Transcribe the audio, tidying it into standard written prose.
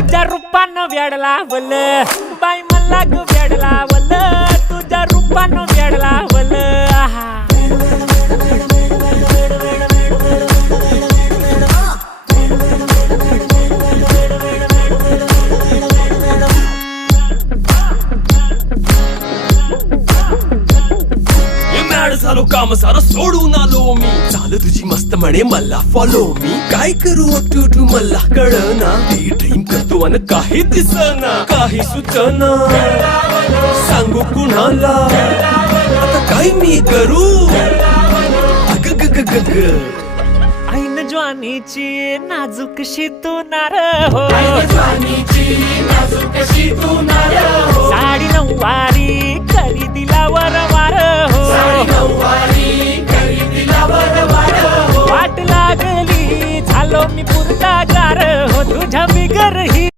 तुझ्या रूपानं वेड लावल बाई मला ग वेड लावल तुझ्या रूपानं वेड लावल आहा झालो काम सारं सोडून आलो मी चाल तुझी मस्त म्हणे मला फॉलो मी काय करू टू मला कळना ती ड्रीम करतो अन काही दिसना काही सुचना सांगू कुणाला आता काय मी करू अग ग ग ग ग ऐन ज्वानीची नाजूकशी तू नार हो साडी नऊवारी करी दिला वरवार हो वाट लागली झालो मी पुरता गार हो तुझ्या बिगर ही